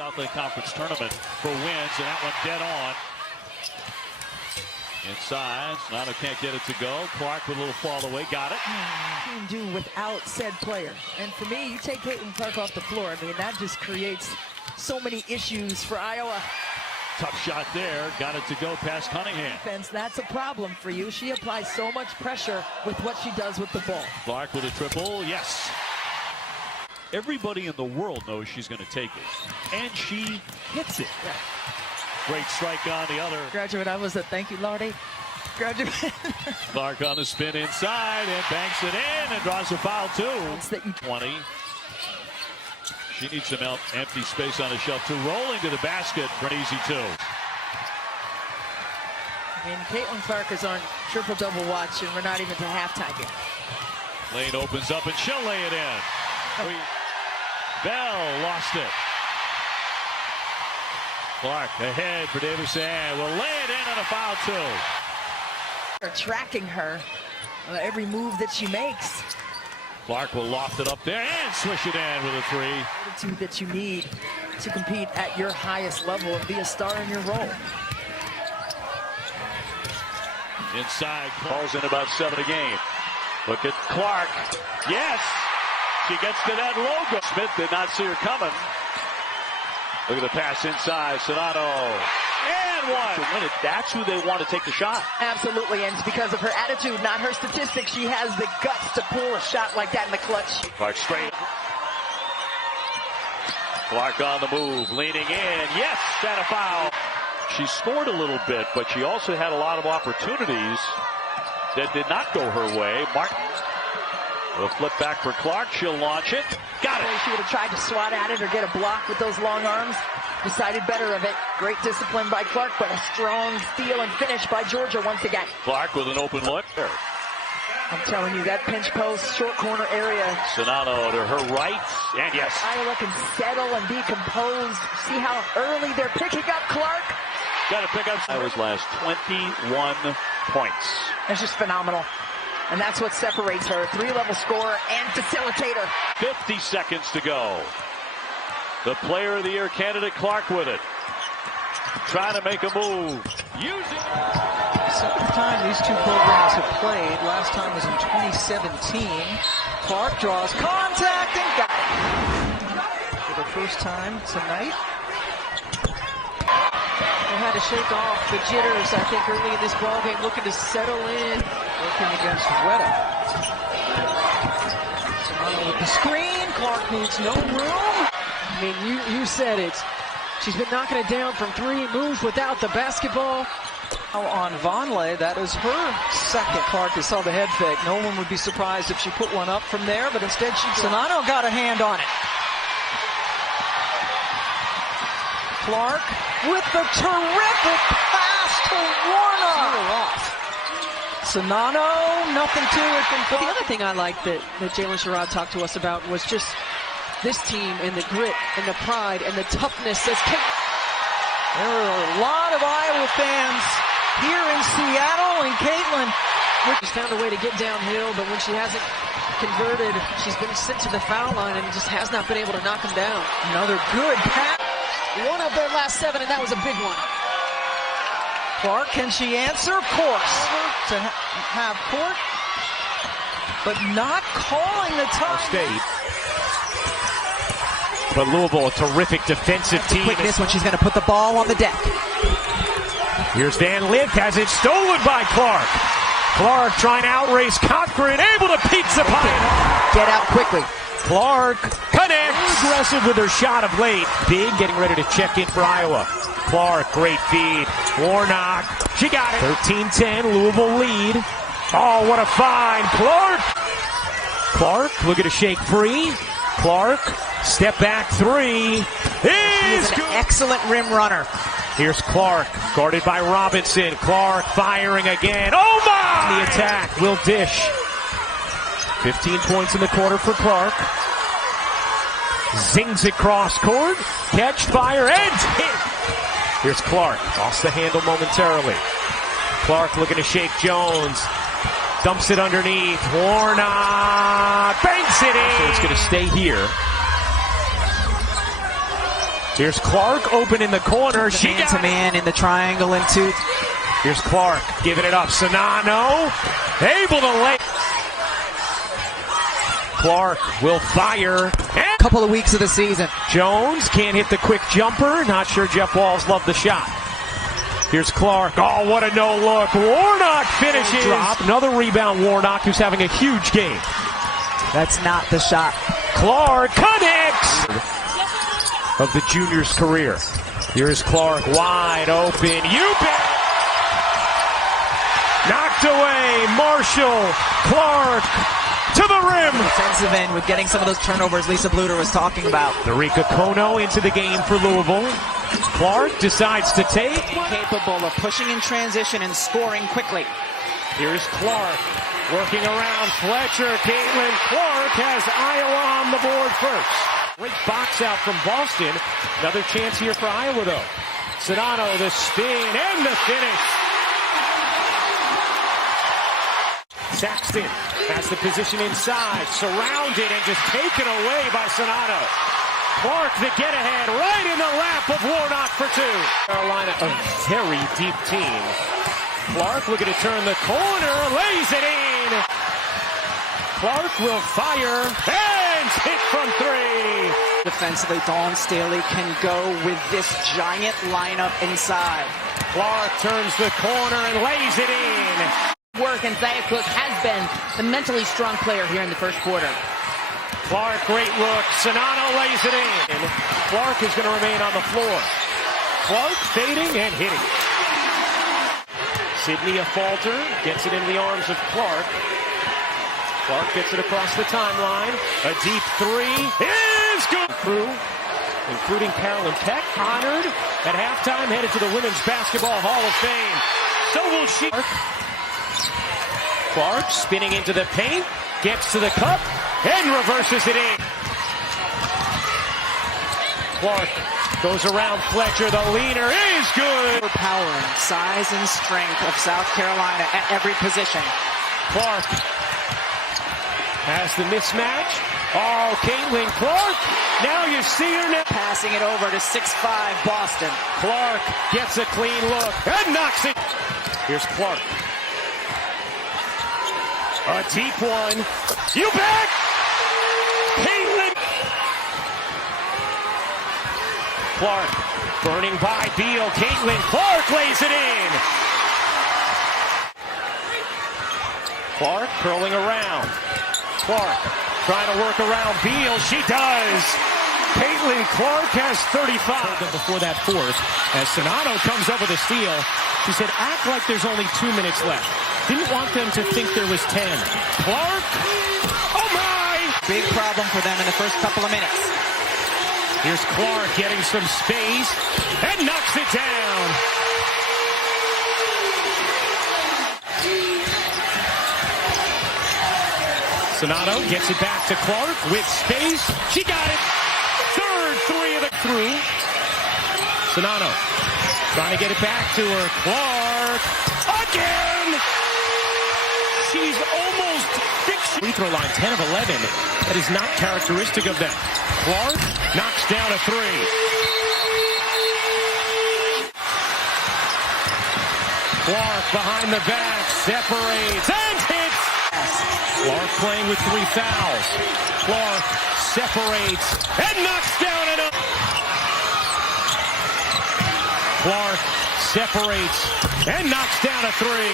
Southland Conference Tournament for wins, and that one dead on. Inside, Sonata can't get it to go. Clark with a little fall away, got it. You can do without said player. And for me, you take Caitlin Clark off the floor. I mean, that just creates so many issues for Iowa. Tough shot there, got it to go past Cunningham. Defense, that's a problem for you. She applies so much pressure with what she does with the ball. Clark with a triple, yes. Everybody in the world knows she's going to take it, and she hits it. Yeah. Great strike on the other. Graduate, I was a thank you, Lordy. Graduate. Clark on the spin inside and banks it in and draws a foul too. It's that you 20. She needs some empty space on the shelf too. Rolling to the basket for an easy two. I mean, Caitlin Clark is on triple-double watch, and we're not even to halftime yet. Lane opens up and she'll lay it in. Oh. Bell lost it. Clark ahead for Davison. Will lay it in on a foul too. They're tracking her every move that she makes. Clark will loft it up there and swish it in with a three. Attitude that you need to compete at your highest level and be a star in your role. Inside, falls in about 7 a game. Look at Clark. Yes! She gets to that logo. Smith did not see her coming. Look at the pass inside. Sonato. And one. That's who they want to take the shot. Absolutely, and it's because of her attitude, not her statistics. She has the guts to pull a shot like that in the clutch. Clark straight. Clark on the move, leaning in. Yes, and a foul. She scored a little bit, but she also had a lot of opportunities that did not go her way. Martin will flip back for Clark. She'll launch it. Got it. She would have tried to swat at it or get a block with those long arms. Decided better of it. Great discipline by Clark, but a strong steal and finish by Georgia once again. Clark with an open look. I'm telling you, that pinch post, short corner area. Sonato to her right, and yes. Iowa can settle and be composed. See how early they're picking up Clark. Got to pick up. Iowa's last 21 points. That's just phenomenal. And that's what separates her. 3-level scorer and facilitator. 50 seconds to go. The player of the year candidate, Clark, with it. Trying to make a move. Using Second time these two programs have played. Last time was in 2017. Clark draws contact and got it. For the first time tonight. They had to shake off the jitters, I think, early in this ballgame, looking to settle in. Working against Weta. Sonata with the screen. Clark needs no room. I mean, you said it. She's been knocking it down from 3, moves without the basketball. Now on Vonleh, that is her second. Clark has saw the head fake. No one would be surprised if she put one up from there, but instead Sonato got a hand on it. Clark with the terrific pass to Warnock. Sonato, nothing to it from Clark. The other thing I liked that Jalen Sherrod talked to us about was just this team and the grit and the pride and the toughness. There are a lot of Iowa fans here in Seattle, and Caitlin. She's found a way to get downhill, but when she hasn't converted, she's been sent to the foul line and just has not been able to knock them down. Another good pass. One of their last 7, and that was a big one. Clark, can she answer? Of course. To have court, but not calling the time. State. But Louisville, a terrific defensive team. Quickness when she's going to put the ball on the deck. Here's Van Lith, has it stolen by Clark. Clark trying to outrace Cochran, able to pizza pie. Get out quickly. Clark connects. Aggressive with her shot of late. Big getting ready to check in for Iowa. Clark, great feed. Warnock, she got it. 13-10, Louisville lead. Oh, what a find. Clark, looking to shake free. Clark, step back 3. He's an excellent rim runner. Here's Clark, guarded by Robinson. Clark firing again. Oh my! The attack, will dish. 15 points in the quarter for Clark. Zings it cross court. Catch, fire, and hit. Here's Clark. Lost the handle momentarily. Clark looking to shake Jones. Dumps it underneath. Warnock banks it in. So it's going to stay here. Here's Clark open in the corner. She got man-to-man in the triangle and two. Here's Clark giving it up. Sonano able to lay. Clark will fire. And Couple of weeks of the season. Jones can't hit the quick jumper. Not sure Jeff Walls loved the shot. Here's Clark. Oh, what a no look. Warnock finishes. Drop. Another rebound. Warnock, who's having a huge game. That's not the shot. Clark connects of the junior's career. Here's Clark wide open. You bet. Knocked away. Marshall. Clark to the rim. Defensive end with getting some of those turnovers Lisa Bluter was talking about. Narika Kono into the game for Louisville. Clark decides to take. Capable of pushing in transition and scoring quickly. Here's Clark working around Fletcher. Caitlin Clark has Iowa on the board first. Great box out from Boston. Another chance here for Iowa though. Sonano, the spin and the finish. Saxton has the position inside, surrounded and just taken away by Sonano. Clark the get-ahead right in the lap of Warnock for two. Carolina, a very deep team. Clark looking to turn the corner, lays it in. Clark will fire and hit from three. Defensively, Dawn Staley can go with this giant lineup inside. Clark turns the corner and lays it in. Work, and Zaya Cook has been the mentally strong player here in the first quarter. Clark, great look. Sonano lays it in. Clark is going to remain on the floor. Clark fading and hitting. Sydney a falter, gets it into the arms of Clark. Clark gets it across the timeline. A deep three is good. Crew, including Carolyn Peck, honored at halftime, headed to the Women's Basketball Hall of Fame. So will she. Clark spinning into the paint, gets to the cup, and reverses it in. Clark goes around Fletcher. The leaner is good. Overpowering size and strength of South Carolina at every position. Clark has the mismatch. Oh, Caitlin Clark. Now you see her now. Passing it over to 6'5" Boston. Clark gets a clean look and knocks it. Here's Clark. A deep one. You bet! Caitlin! Clark burning by Beal. Caitlin Clark lays it in. Clark curling around. Clark trying to work around Beal. She does. Caitlin Clark has 35. Before that fourth, as Sonano comes up with a steal, she said, act like there's only 2 minutes left. Didn't want them to think there was 10. Clark, oh my! Big problem for them in the first couple of minutes. Here's Clark getting some space and knocks it down. Sonano gets it back to Clark with space. She got it. Third three of the through. Sonano trying to get it back to her. Clark again. She's almost fixed. Free throw line, 10 of 11. That is not characteristic of them. Clark knocks down a three. Clark behind the back, separates and hits. Clark playing with 3 fouls. Clark separates and knocks down another. Clark separates and knocks down a three.